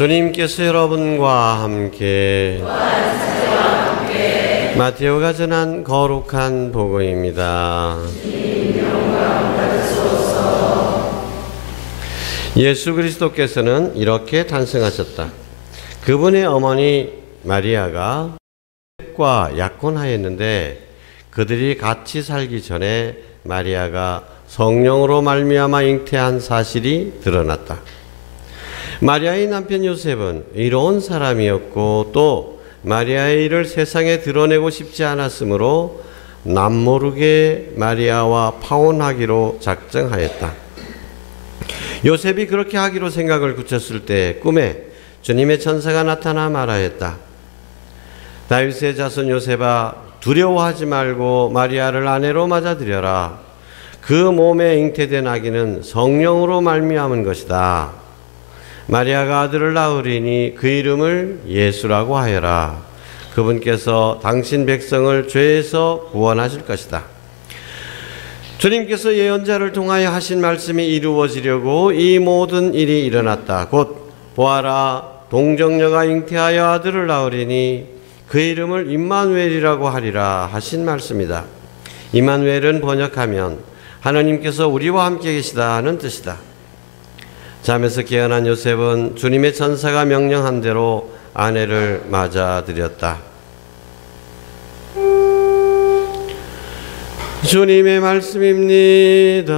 주님께서 여러분과 함께 마테오가 전한 거룩한 복음입니다. 예수 그리스도께서는 이렇게 탄생하셨다. 그분의 어머니 마리아가 과 약혼하였는데 그들이 같이 살기 전에 마리아가 성령으로 말미암아 잉태한 사실이 드러났다. 마리아의 남편 요셉은 의로운 사람이었고 또 마리아의 일을 세상에 드러내고 싶지 않았으므로 남모르게 마리아와 파혼하기로 작정하였다. 요셉이 그렇게 하기로 생각을 굳혔을 때 꿈에 주님의 천사가 나타나 말하였다. 다윗의 자손 요셉아, 두려워하지 말고 마리아를 아내로 맞아들여라. 그 몸에 잉태된 아기는 성령으로 말미암은 것이다. 마리아가 아들을 낳으리니 그 이름을 예수라고 하여라. 그분께서 당신 백성을 죄에서 구원하실 것이다. 주님께서 예언자를 통하여 하신 말씀이 이루어지려고 이 모든 일이 일어났다. 곧 보아라, 동정녀가 잉태하여 아들을 낳으리니 그 이름을 임마누엘이라고 하리라 하신 말씀이다. 임마누엘은 번역하면 하나님께서 우리와 함께 계시다 하는 뜻이다. 잠에서 깨어난 요셉은 주님의 천사가 명령한 대로 아내를 맞아들였다. 주님의 말씀입니다.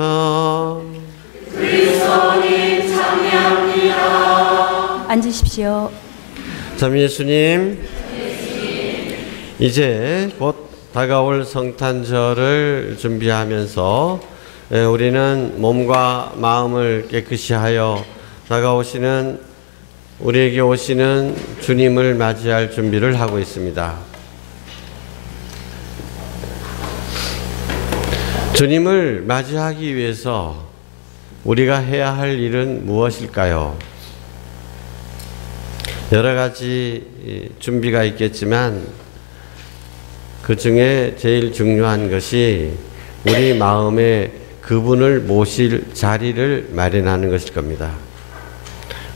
그리스도님 찬미합니다. 앉으십시오. 참 예수님, 이제 곧 다가올 성탄절을 준비하면서 우리는 몸과 마음을 깨끗이 하여 다가오시는 우리에게 오시는 주님을 맞이할 준비를 하고 있습니다. 주님을 맞이하기 위해서 우리가 해야 할 일은 무엇일까요? 여러 가지 준비가 있겠지만 그 중에 제일 중요한 것이 우리 마음에 그분을 모실 자리를 마련하는 것일 겁니다.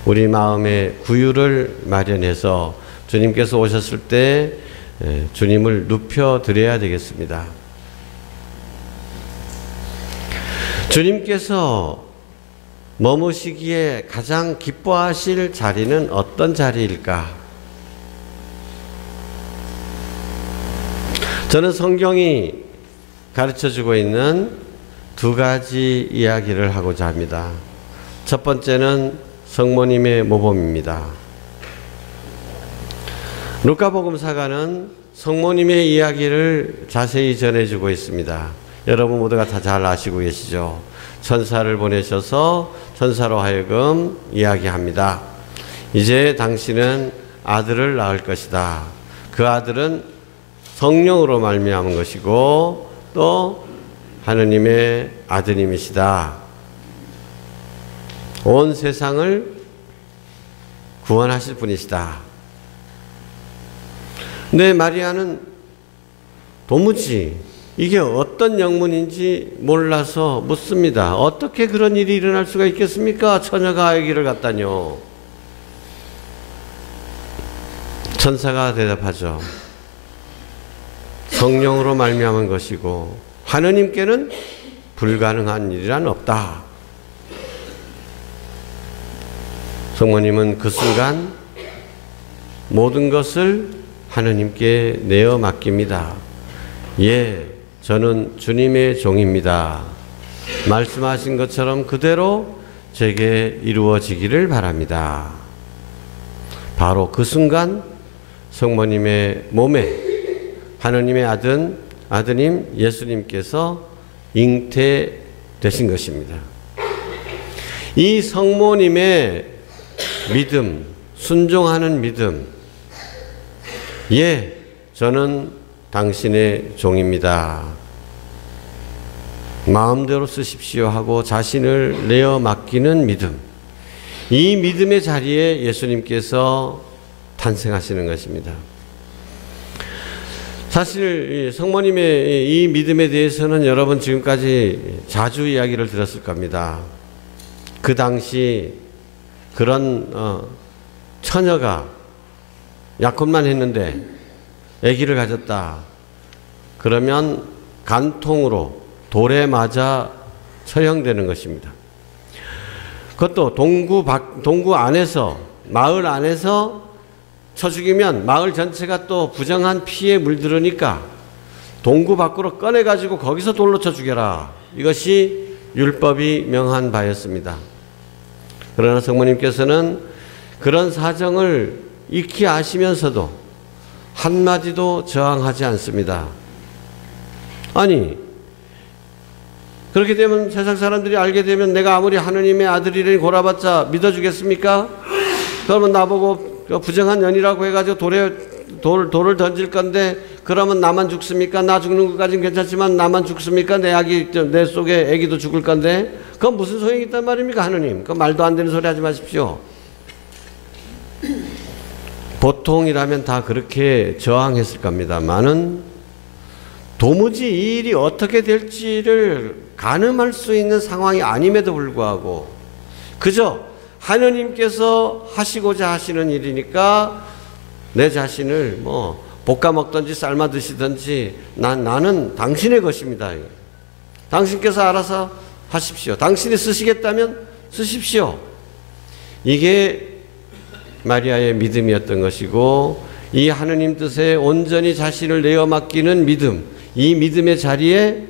우리 마음에 구유를 마련해서 주님께서 오셨을 때 주님을 눕혀드려야 되겠습니다. 주님께서 머무시기에 가장 기뻐하실 자리는 어떤 자리일까? 저는 성경이 가르쳐주고 있는 두 가지 이야기를 하고자 합니다. 첫 번째는 성모님의 모범입니다. 루카복음사가는 성모님의 이야기를 자세히 전해주고 있습니다. 여러분 모두가 다 잘 아시고 계시죠? 천사를 보내셔서 천사로 하여금 이야기합니다. 이제 당신은 아들을 낳을 것이다. 그 아들은 성령으로 말미암은 것이고 또 하느님의 아드님이시다. 온 세상을 구원하실 분이시다. 근데 마리아는 도무지 이게 어떤 영문인지 몰라서 묻습니다. 어떻게 그런 일이 일어날 수가 있겠습니까? 처녀가 아기를 갖다뇨. 천사가 대답하죠. 성령으로 말미암은 것이고 하느님께는 불가능한 일이란 없다. 성모님은 그 순간 모든 것을 하느님께 내어 맡깁니다. 예, 저는 주님의 종입니다. 말씀하신 것처럼 그대로 제게 이루어지기를 바랍니다. 바로 그 순간 성모님의 몸에 하느님의 아드님 예수님께서 잉태되신 것입니다. 이 성모님의 믿음, 순종하는 믿음, 예, 저는 당신의 종입니다. 마음대로 쓰십시오 하고 자신을 내어 맡기는 믿음, 이 믿음의 자리에 예수님께서 탄생하시는 것입니다. 사실 성모님의 이 믿음에 대해서는 여러분 지금까지 자주 이야기를 들었을 겁니다. 그 당시 그런 처녀가 약혼만 했는데 아기를 가졌다. 그러면 간통으로 돌에 맞아 처형되는 것입니다. 그것도 동구 안에서, 마을 안에서 쳐 죽이면 마을 전체가 또 부정한 피에 물들으니까 동구 밖으로 꺼내가지고 거기서 돌로 쳐 죽여라. 이것이 율법이 명한 바였습니다. 그러나 성모님께서는 그런 사정을 익히 아시면서도 한마디도 저항하지 않습니다. 아니, 그렇게 되면 세상 사람들이 알게 되면 내가 아무리 하느님의 아들이라니 골아봤자 믿어주겠습니까? 그러면 나보고 부정한 년이라고 해가지고 돌을 던질 건데 그러면 나만 죽습니까? 나 죽는 것까지는 괜찮지만 나만 죽습니까? 내 속에 아기도 죽을 건데 그건 무슨 소용이 있단 말입니까? 하느님, 그 말도 안 되는 소리 하지 마십시오. 보통이라면 다 그렇게 저항했을 겁니다만은 도무지 이 일이 어떻게 될지를 가늠할 수 있는 상황이 아님에도 불구하고 그저 하느님께서 하시고자 하시는 일이니까 내 자신을 뭐 볶아 먹든지 삶아 드시든지 나는 당신의 것입니다. 당신께서 알아서 하십시오. 당신이 쓰시겠다면 쓰십시오. 이게 마리아의 믿음이었던 것이고 이 하느님 뜻에 온전히 자신을 내어 맡기는 믿음, 이 믿음의 자리에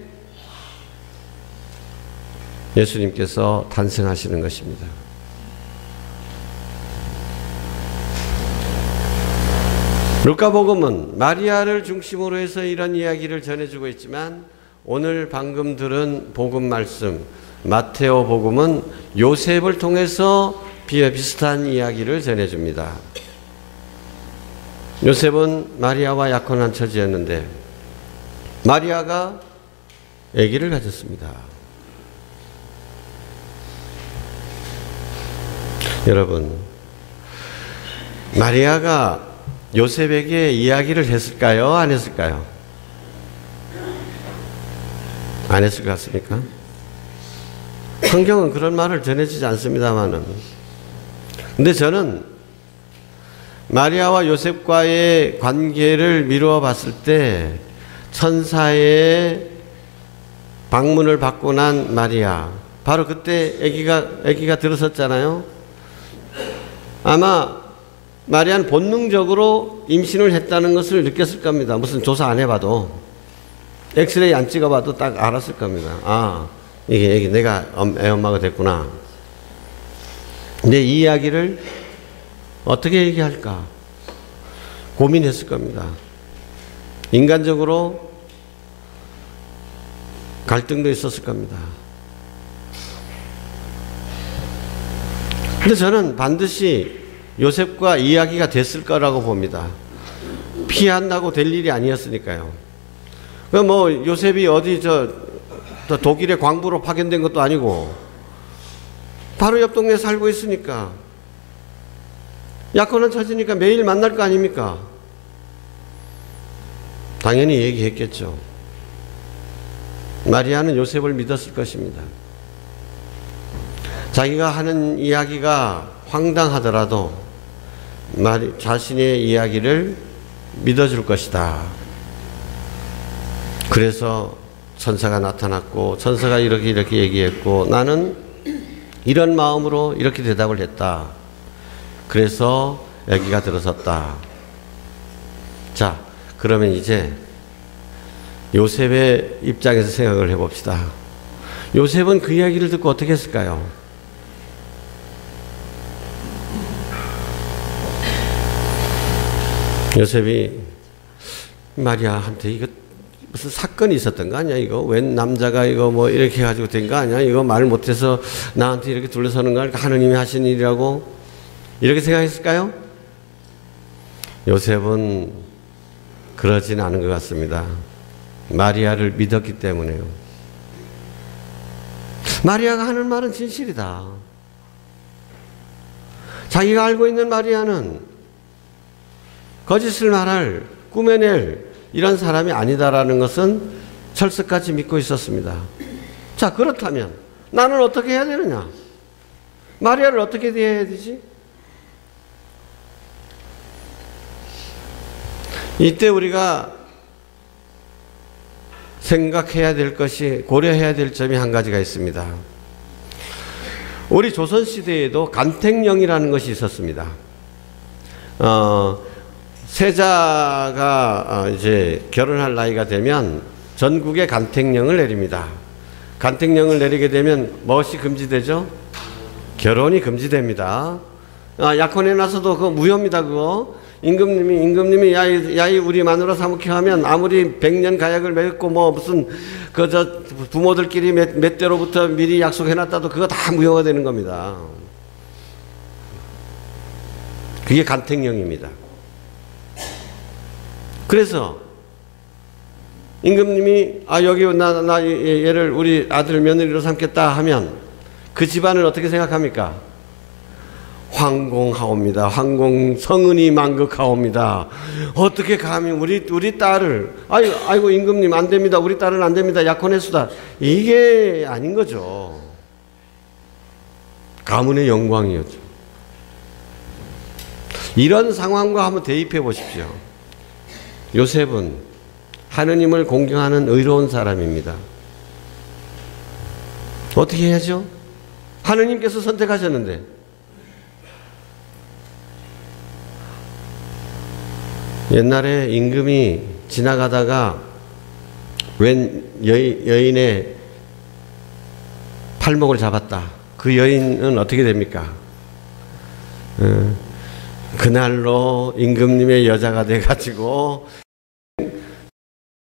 예수님께서 탄생하시는 것입니다. 루카복음은 마리아를 중심으로 해서 이런 이야기를 전해주고 있지만 오늘 방금 들은 복음 말씀 마테오 복음은 요셉을 통해서 비슷한 이야기를 전해줍니다. 요셉은 마리아와 약혼한 처지였는데 마리아가 아기를 가졌습니다. 여러분, 마리아가 요셉에게 이야기를 했을까요? 안 했을까요? 안 했을 것 같습니까? 성경은 그런 말을 전해주지 않습니다만은. 근데 저는 마리아와 요셉과의 관계를 미루어 봤을 때 천사의 방문을 받고 난 마리아, 바로 그때 아기가 들었었잖아요. 아마 마리아는 본능적으로 임신을 했다는 것을 느꼈을 겁니다. 무슨 조사 안 해봐도 엑스레이 안 찍어봐도 딱 알았을 겁니다. 아, 이게 내가 애 엄마가 됐구나. 근데 이 이야기를 어떻게 얘기할까 고민했을 겁니다. 인간적으로 갈등도 있었을 겁니다. 근데 저는 반드시 요셉과 이야기가 됐을 거라고 봅니다. 피한다고 될 일이 아니었으니까요. 뭐 요셉이 어디 저 독일의 광부로 파견된 것도 아니고 바로 옆 동네에 살고 있으니까 약혼은 처지니까 매일 만날 거 아닙니까? 당연히 얘기했겠죠. 마리아는 요셉을 믿었을 것입니다. 자기가 하는 이야기가 황당하더라도 자신의 이야기를 믿어줄 것이다. 그래서 천사가 나타났고 천사가 이렇게 얘기했고 나는 이런 마음으로 이렇게 대답을 했다. 그래서 아기가 들어섰다. 자, 그러면 이제 요셉의 입장에서 생각을 해봅시다. 요셉은 그 이야기를 듣고 어떻게 했을까요? 요셉이 마리아한테 이거 무슨 사건이 있었던 거 아니야? 이거 웬 남자가 이거 뭐 이렇게 해가지고 된 거 아니야? 이거 말 못해서 나한테 이렇게 둘러서는 거 하느님이 하신 일이라고 이렇게 생각했을까요? 요셉은 그러진 않은 것 같습니다. 마리아를 믿었기 때문에요. 마리아가 하는 말은 진실이다. 자기가 알고 있는 마리아는 거짓을 말할, 꾸며낼 이런 사람이 아니다라는 것은 철석같이 믿고 있었습니다. 자, 그렇다면 나는 어떻게 해야 되느냐? 마리아를 어떻게 대해야 되지? 이때 우리가 생각해야 될 것이, 고려해야 될 점이 한 가지가 있습니다. 우리 조선시대에도 간택령이라는 것이 있었습니다. 세자가 이제 결혼할 나이가 되면 전국에 간택령을 내립니다. 간택령을 내리게 되면 무엇이 금지되죠? 결혼이 금지됩니다. 약혼해 놔서도 그거 무효입니다. 그거 임금님이 야이 우리 마누라 사묵혀 하면 아무리 100년 가약을 맺고 뭐 무슨 저 부모들끼리 몇 대로부터 미리 약속해 놨다도 그거 다 무효가 되는 겁니다. 그게 간택령입니다. 그래서 임금님이 여기 나 얘를 우리 아들 며느리로 삼겠다 하면 그 집안을 어떻게 생각합니까? 황공하옵니다. 황공 성은이 만극하옵니다. 어떻게 감히 우리 딸을 아이고 임금님 안 됩니다. 우리 딸은 안 됩니다. 약혼했수다. 이게 아닌 거죠. 가문의 영광이었죠. 이런 상황과 한번 대입해 보십시오. 요셉은 하느님을 공경하는 의로운 사람입니다. 어떻게 해야죠? 하느님께서 선택하셨는데 옛날에 임금이 지나가다가 웬 여인의 팔목을 잡았다. 그 여인은 어떻게 됩니까? 그날로 임금님의 여자가 돼가지고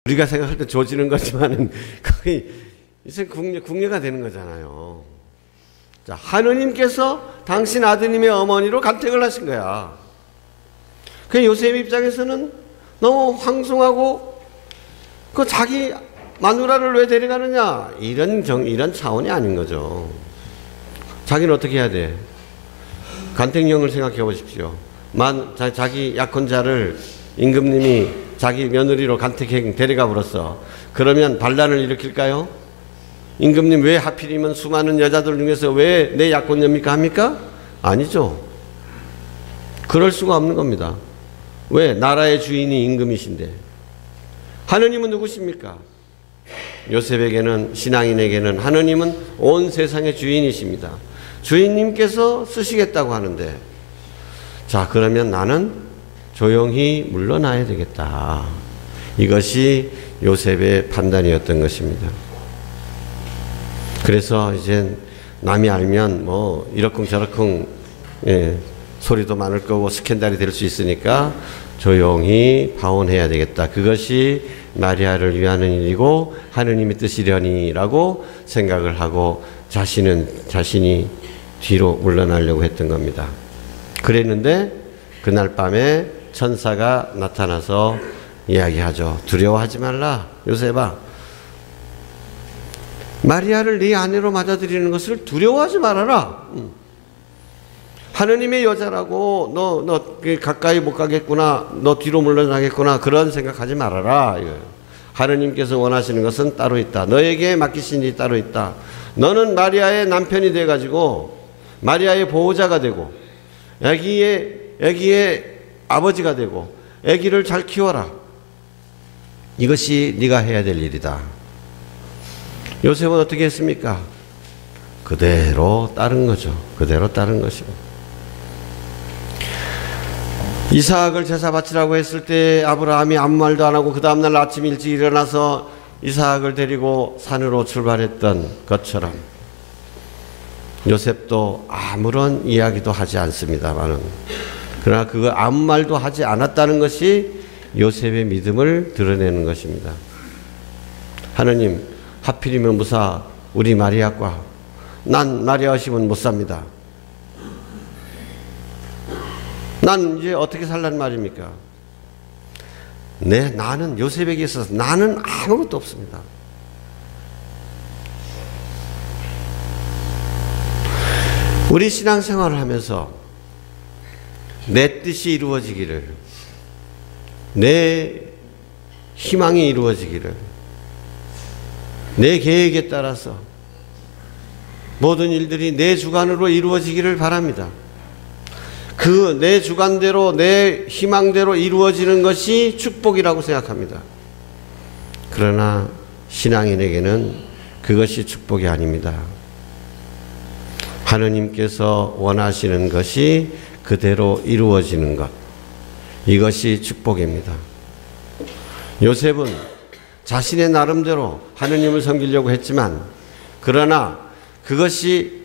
우리가 생각할 때 조지는 거지만은 거의 이제 궁녀가 되는 거잖아요. 자, 하느님께서 당신 아드님의 어머니로 간택을 하신 거야. 그 요셉 입장에서는 너무 황송하고 그 자기 마누라를 왜 데려가느냐 이런 차원이 아닌 거죠. 자기는 어떻게 해야 돼? 간택령을 생각해 보십시오. 자기 약혼자를 임금님이 자기 며느리로 간택해 데려가 버렸어. 그러면 반란을 일으킬까요? 임금님 왜 하필이면 수많은 여자들 중에서 왜 내 약혼녀입니까 합니까? 아니죠. 그럴 수가 없는 겁니다. 왜? 나라의 주인이 임금이신데. 하느님은 누구십니까? 요셉에게는, 신앙인에게는 하느님은 온 세상의 주인이십니다. 주인님께서 쓰시겠다고 하는데, 자, 그러면 나는 조용히 물러나야 되겠다. 이것이 요셉의 판단이었던 것입니다. 그래서 이제 남이 알면 뭐 이러쿵저러쿵 소리도 많을 거고 스캔들이 될 수 있으니까 조용히 파혼해야 되겠다. 그것이 마리아를 위하는 일이고 하느님의 뜻이려니라고 생각을 하고 자신이 뒤로 물러나려고 했던 겁니다. 그랬는데 그날 밤에 천사가 나타나서 이야기하죠. 두려워하지 말라 요셉아. 마리아를 네 아내로 맞아들이는 것을 두려워하지 말아라. 하느님의 여자라고 너 가까이 못 가겠구나, 너 뒤로 물러나겠구나, 그런 생각하지 말아라. 하느님께서 원하시는 것은 따로 있다. 너에게 맡기신 일이 따로 있다. 너는 마리아의 남편이 돼가지고 마리아의 보호자가 되고 아기의 아버지가 되고 아기를 잘 키워라. 이것이 네가 해야 될 일이다. 요셉은 어떻게 했습니까? 그대로 따른 거죠. 그대로 따른 것이고. 이삭을 제사 바치라고 했을 때 아브라함이 아무 말도 안 하고 그 다음날 아침 일찍 일어나서 이삭을 데리고 산으로 출발했던 것처럼 요셉도 아무런 이야기도 하지 않습니다만은, 그러나 그거 아무 말도 하지 않았다는 것이 요셉의 믿음을 드러내는 것입니다. 하느님, 하필이면 무사 우리 마리아과 난 마리아 없이는 못 삽니다. 난 이제 어떻게 살란 말입니까? 나는 요셉에게 있어서 나는 아무것도 없습니다. 우리 신앙생활을 하면서 내 뜻이 이루어지기를, 내 희망이 이루어지기를, 내 계획에 따라서 모든 일들이 내 주관으로 이루어지기를 바랍니다. 그 내 주관대로 내 희망대로 이루어지는 것이 축복이라고 생각합니다. 그러나 신앙인에게는 그것이 축복이 아닙니다. 하느님께서 원하시는 것이 그대로 이루어지는 것, 이것이 축복입니다. 요셉은 자신의 나름대로 하느님을 섬기려고 했지만, 그러나 그것이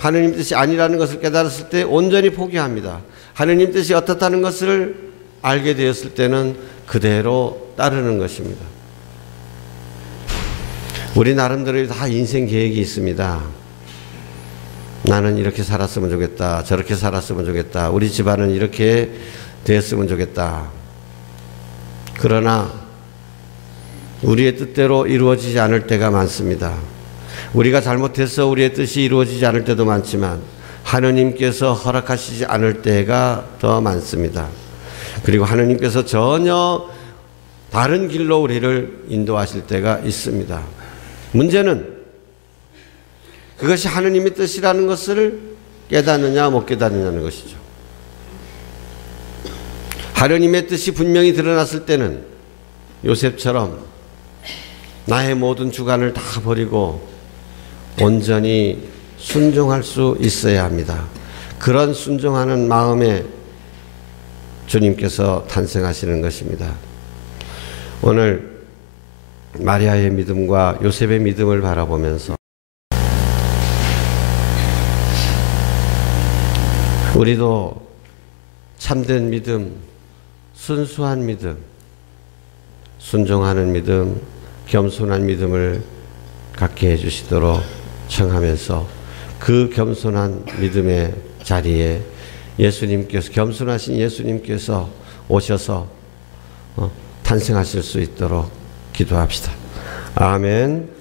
하느님 뜻이 아니라는 것을 깨달았을 때 온전히 포기합니다. 하느님 뜻이 어떻다는 것을 알게 되었을 때는 그대로 따르는 것입니다. 우리 나름대로 다 인생 계획이 있습니다. 나는 이렇게 살았으면 좋겠다, 저렇게 살았으면 좋겠다, 우리 집안은 이렇게 됐으면 좋겠다. 그러나 우리의 뜻대로 이루어지지 않을 때가 많습니다. 우리가 잘못해서 우리의 뜻이 이루어지지 않을 때도 많지만 하느님께서 허락하시지 않을 때가 더 많습니다. 그리고 하느님께서 전혀 다른 길로 우리를 인도하실 때가 있습니다. 문제는 그것이 하느님의 뜻이라는 것을 깨닫느냐 못 깨닫느냐는 것이죠. 하느님의 뜻이 분명히 드러났을 때는 요셉처럼 나의 모든 주관을 다 버리고 온전히 순종할 수 있어야 합니다. 그런 순종하는 마음에 주님께서 탄생하시는 것입니다. 오늘 마리아의 믿음과 요셉의 믿음을 바라보면서 우리도 참된 믿음, 순수한 믿음, 순종하는 믿음, 겸손한 믿음을 갖게 해주시도록 청하면서 그 겸손한 믿음의 자리에 예수님께서, 겸손하신 예수님께서 오셔서 탄생하실 수 있도록 기도합시다. 아멘.